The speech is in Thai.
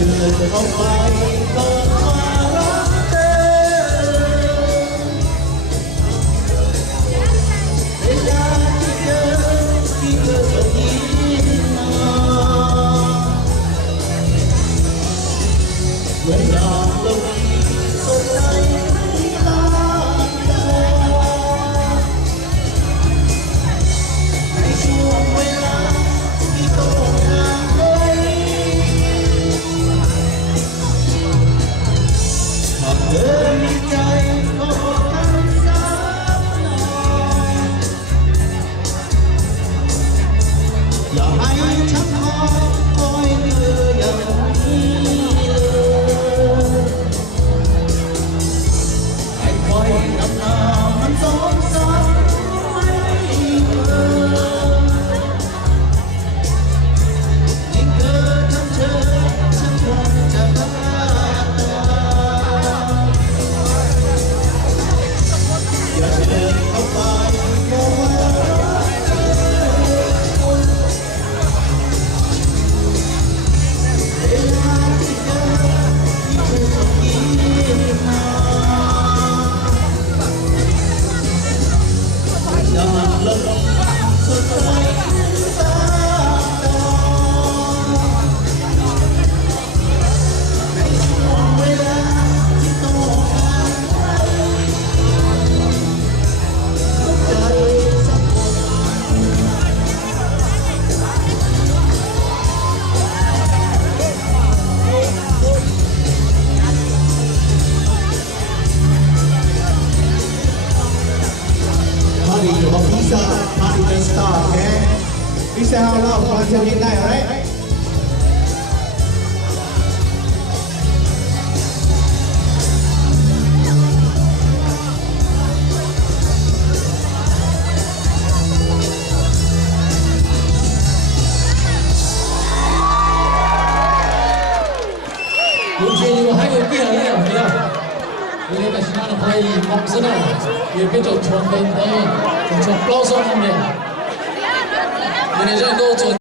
ชิญเข้าไปเปิดมารักเธอเวลาที่เธอส่งยิ้มมาเมื่อยามเราดีสดใสตาตาในช่วงเวลาที่ต้องห่างไกลหากเธอมีใจก็บอกกันสักหน่อยอย่าให้ฉันคอยเธออย่างนี้เลยให้คอยนำหน้ามันสงสารไม่เธอยิ่งเธอทำเธอฉันคงจะบ้าตายอย่าเดินเข้าไปเพราะว่ารักเธอเวลาที่เธอส่งยิ้มมาอยากละลงสดใสตาตาในช่วงเวลาที่ต้องห่างไกลใจสักคนParty of Pizza, party can start, okay? Pizza how loud until midnight, alright? 有建议我还有变来没有？有那个其他的可以公司的，也别就传分的，就从高手方面，有的人都做。